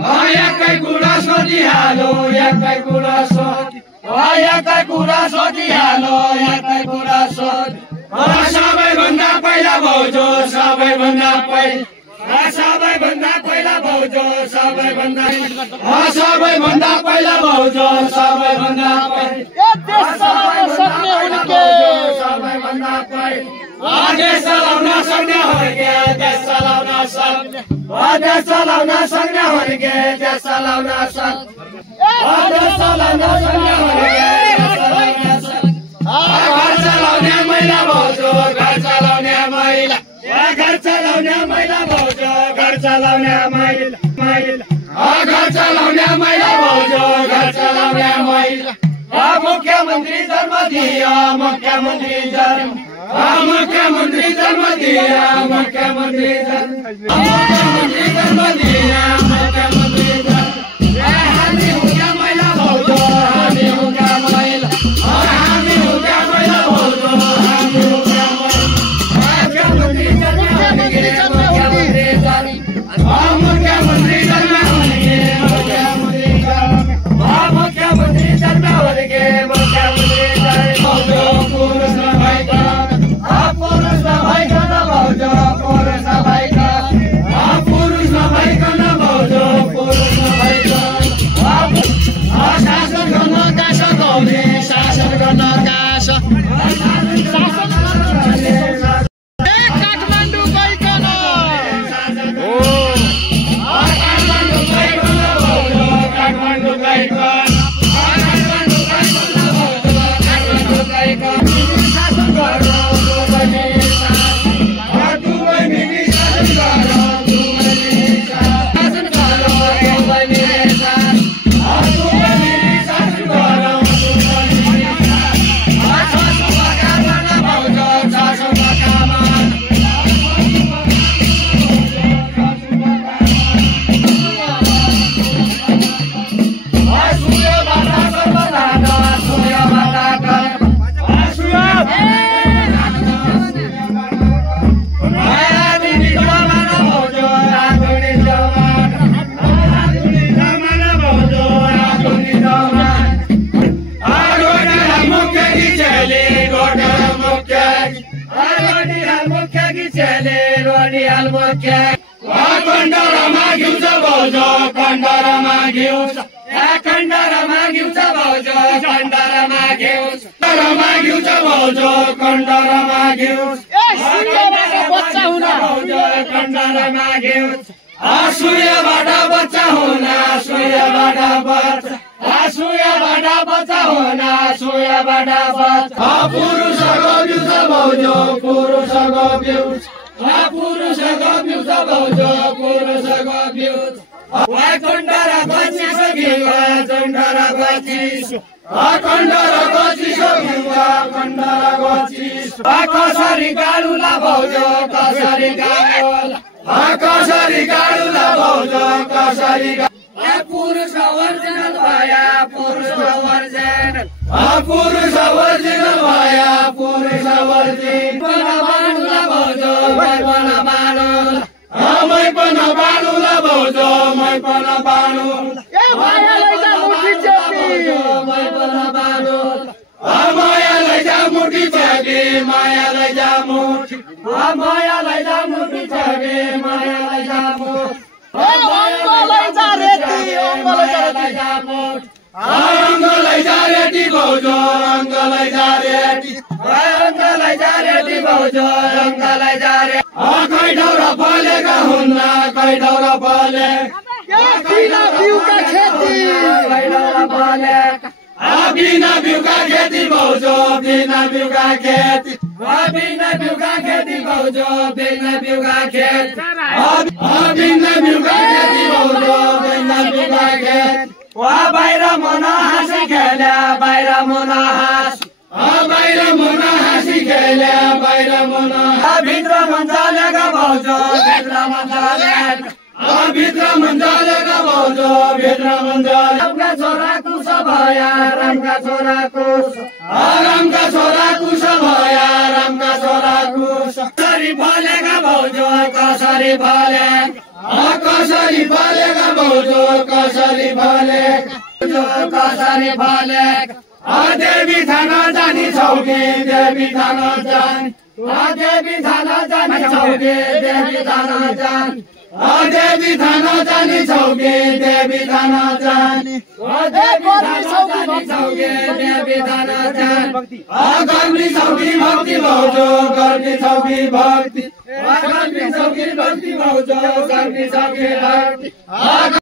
एकै कुरा सोधिहालो एकै कुरा सोध एकै कुरा सोधिहालो एकै कुरा सोध सबैभन्दा पहिला भाउजू सबैभन्दा पहिला सबैभन्दा पहिला भाउजू सबैभन्दा पहिला भाउजू सबैभन्दा सबैभन्दा पहिला देश चलाउन सक्ने हुर्के देश चलाउन सक्ने देश चलाउन सक्ने हुर्के देश चलाउन सक्ने देश चलाउन सक्ने हुर्के घर चलाउने महिला भाउजू घर चलाउने महिला घर चलाउने महिला भाउजू घर चलाउने महिला घर चलाउने महिला भाउजू घर चलाउने महिला मुख्यमन्त्री जन्म दियो मुख्यमन्त्री जन्म मुख्यमन्त्री जन्म दियो मुख्यमन्त्री जन्म दियो मुख्यमन्त्री हामी हुँदा महिला भाउजू हामी हुँदा महिला हामी हुँदा महिला भाउजू हामी हुँदा मुख्यमन्त्री जन्म मुख्यमन्त्री जन्म मुख्यमन्त्री जन्म मुख्यमन्त्री जन्म हुर्के मुख्यमन्त्री जन्म पुरुष नभइकन भाउजू पुरुष नभइकन भाउजू पुरुष नभइकन शासन गर्न कास गाउने शासन गर्न कास काठमाडौँ गइकन काठमाडौँ गइकन शासन गर्न खण्डरमा घिउँछ भाउजू खण्डरमा घिउँछ खण्डरमा घिउँछ भाउजू खण्डरमा घिउँछ खण्डरमा घिउँछ भाउजू खण्डरमा घिउँछ खण्डरमा घिउँछ सूर्यबाट बच्चा हुन सूर्यबाट बच्चा सूर्यबाट बच्चा हुन सूर्यबाट बच्चा पुरुषको बिउछ भाउजू पुरुषको बिउछ पुरुषको बिउछ भाउजू पुरुषको बिउछ खण्डराको चिसो घिउवा खण्डराको चिसो खण्डराको चिसो घिउवा खण्डराको चिसो कसरी गाडुला भाउजू कसरी गाडुला कसरी गाडुला भाउजू कसरी पुरुष ओरिजिनल भया पुरुष ओरिजिनल पुरुष ओरिजिनल भया पुरुष ओरिजिनल बानुला भाउजू मै पनि बानुला भाउजू मै पनि बानु माया लैजा मुठी चेपी माया लैजा मुठी चेपी माया लैजा मुठी माया लैजा मुठी चेपी माया लैजा मुठी अङ्ग लैजा रेटी भाउजू अङ्ग लैजा रेटी भाउजू अङ्ग लैजा रेटी कैठौरा फलेका हुन्न कैठौरा फले बिना बिउका खेती कैठौरा फलेका बिना बिउका खेती भाउजू बिना बिउका खेती बिना बिउका खेती भाउजू बिना बिउका खेती बिना बिउका खेती भाउजू बिना बिउका खेती बाहिर मन हाँसी खेल्या बाहिर मन हाँसी बाहिर मन हाँसी खेल्या बाहिर मन भित्र मन चलेका भाउजू भित्र मन चलेका भाउजू भाउजू भित्र मन्जल रामका छोरा कुश भया रामका छोरा कुश रामका छोरा कुश भया रामका छोरा कुश कसरी फलेका भाउजू कसरी फले कसरी फलेका भाउजू कसरी फले कसरी फले देवी थाना जानी छौकी देवी थाना जानी देवी थाना जानी छौकी देवी थाना जानी देवी थाना जानी छौकी देवी थाना जानी देवी थाना जानी छौकी देवी थाना जानी गर्मी छौकी भक्ति भाउजू गर्मी छौकी भक्ति गर्मी छौकी भक्ति भाउजू गर्मी छौकी भक्ति